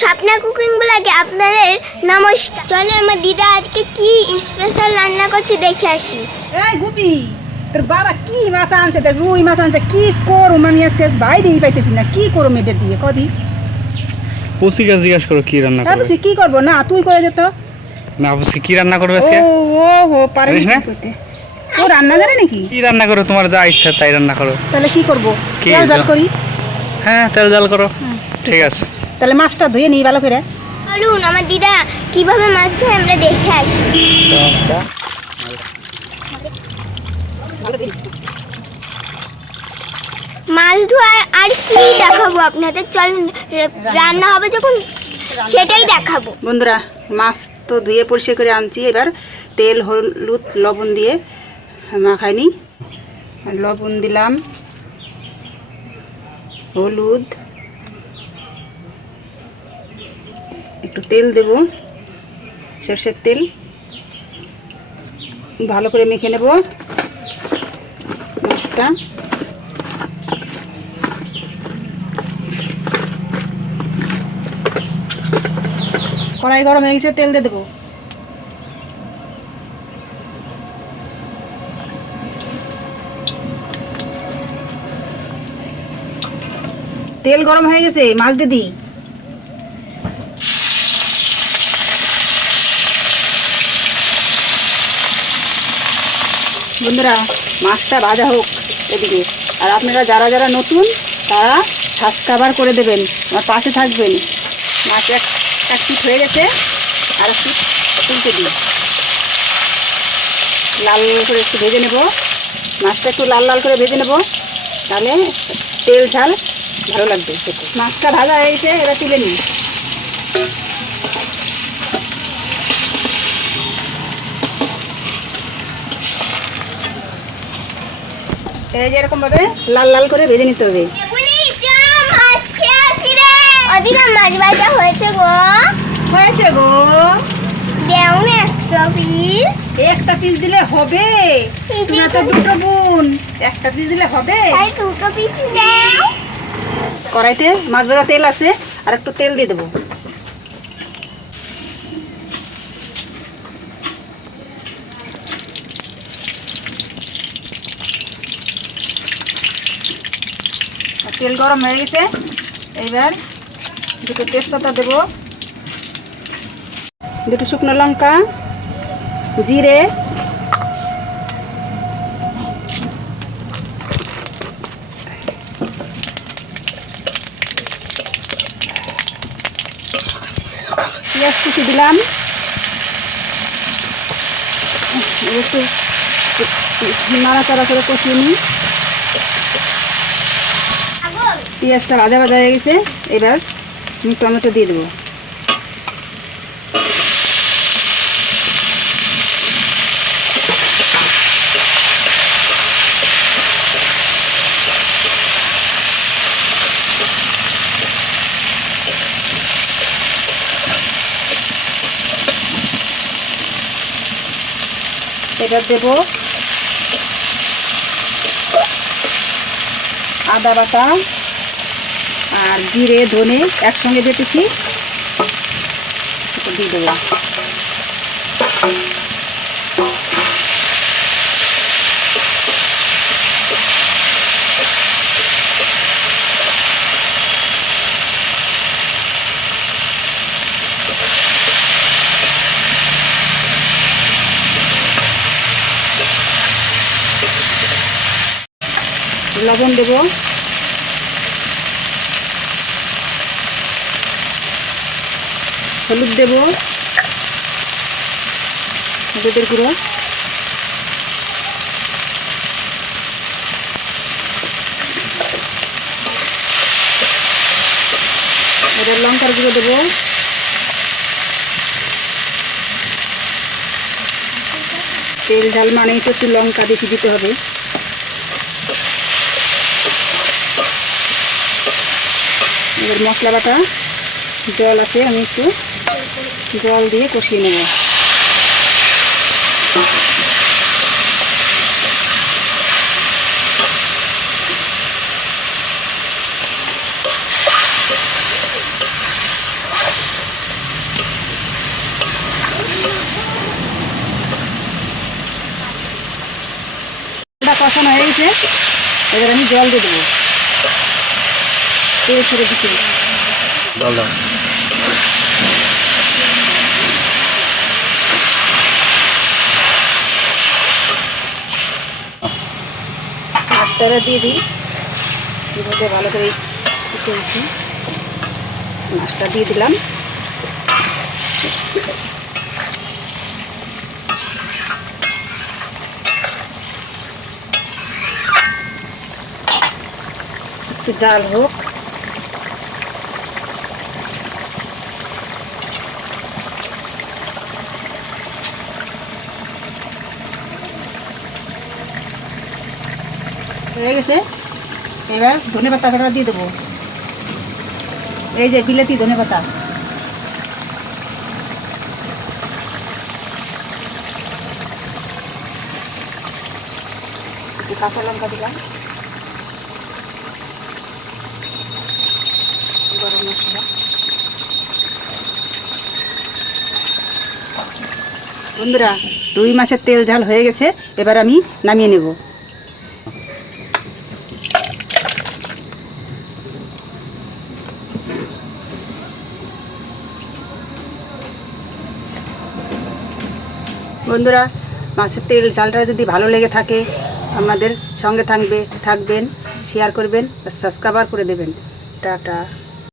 Swapna cooking ব্লগে আপনাদের নমস্কার। চলে আমার দিদা আজকে কি স্পেশাল রান্না করছে দেখে আসি। এই গুপি, তোর বাবা কি মাছ আনছে? তোর রুই মাছ আনছে। কি করুম আমি আজকে বাইরেই পাইতেছি না। কি করুম এদের দিয়ে কদি? পুসিকে জিজ্ঞেস করো কি রান্না করবে। ভাবছি কি করবো না, তুই করে যেত। না পুসি কি রান্না করবে ও আজকে? ও হো পারে জানিস না? করতে। ও রান্না জানে নাকি? কি রান্না করো, তোমার যা ইচ্ছা তাই রান্না করো। তাহলে কি করবো? কি তেল জাল জাল? করি। হ্যাঁ তেল জাল করো, ঠিক আছে। তাহলে মাছটা ধুয়ে নিই ভালো করে। চলুন আমার দিদা কিভাবে মাছ ধরে আমরা দেখে আসি। মাছ ধোয়া আর কি দেখাবো আপনাদের, চলুন রান্না হবে যখন সেটাই দেখাবো। বন্ধুরা, মাছ তো ধুয়ে পরিষ্কার করে আনছি। এবার তেল হলুদ লবণ দিয়ে মাখাই নিই। লবণ দিলাম, হলুদ, একটু তেল দেব, সরষের তেল। ভালো করে মেখে নেব মাছটা। কড়াই গরম হয়ে গেছে, তেল দিয়ে দেবো। তেল গরম হয়ে গেছে, মাছ দিয়ে দিই। বন্ধুরা, মাছটা ভাজা হোক এদিকে। আর আপনারা যারা যারা নতুন তারা সাবস্ক্রাইব করে দেবেন, আমার পাশে থাকবেন। মাছ এক পিঠ হয়ে গেছে, আর একটু তুলতে দিই। লাল করে একটু ভেজে নেব মাছটা, একটু লাল লাল করে ভেজে নেব, তাহলে তেল ঝাল ভালো লাগবে খেতে। মাছটা ভাজা হয়ে গেছে, এবার তুলে নিই। এই যে এরকম ভাবে লাল লাল করে ভেজে নিতে হবে। মাছ ভাজা হয়েছে গো, হয়েছে গো। দেও না একটা পিস। একটা পিস দিলে হবে? তোমরা তো দুটো বোন, একটা পিস দিলে হবে? তাই দুটো পিস দাও। কড়াইতে মাছ ভাজা তেল আছে, আর একটু তেল দিয়ে দেবো। তেল গরম হয়ে গেছে, এবার দুটো তেজপাতা দেবো, দুটো শুকনো লঙ্কা, জিরে, পেঁয়াজ কুচি দিলাম, একটু নাড়াচাড়া করে কষিয়ে নিই। পেঁয়াজটা ভাজা ভাজা হয়ে গেছে, এবার আমি টমেটো দিয়ে দেবো। এবার দেব আদা বাটা আর জিরে ধনে একসঙ্গে বেটেছি, দিয়ে দেবো। লবণ দেব, হলুদ দেব, হলুদের গুঁড়ো, এবার লঙ্কার গুঁড়ো দেবো, তেল ঝাল মানেই তো একটু লঙ্কা বেশি দিতে হবে। এবার মশলা বাটা জল আছে, আমি একটু জল দিয়ে কষিয়ে নেব। কষানো হয়ে গেছে, এবার আমি জল দিয়ে দেবো। তেল ছেড়ে দিচ্ছি। জল দাও। মাছটা দিয়ে দিই, এভাবে ভালো করে ফুটে উঠি। মাছটা দিয়ে দিলাম। একটু জাল হোক। হয়ে গেছে, এবার ধনে পাতা কাটা দিয়ে দেবো। এই যে বিলেতি ধনে পাতা। একটু কাঁচা লঙ্কা দিলাম, গরম মশলা। বন্ধুরা, রুই মাছের তেল ঝাল হয়ে গেছে, এবার আমি নামিয়ে নেব। বন্ধুরা, মাছের তেল ঝালটা যদি ভালো লেগে থাকে আমাদের সঙ্গে থাকবেন, শেয়ার করবেন, সাবস্ক্রাইব করে দেবেন। টাটা।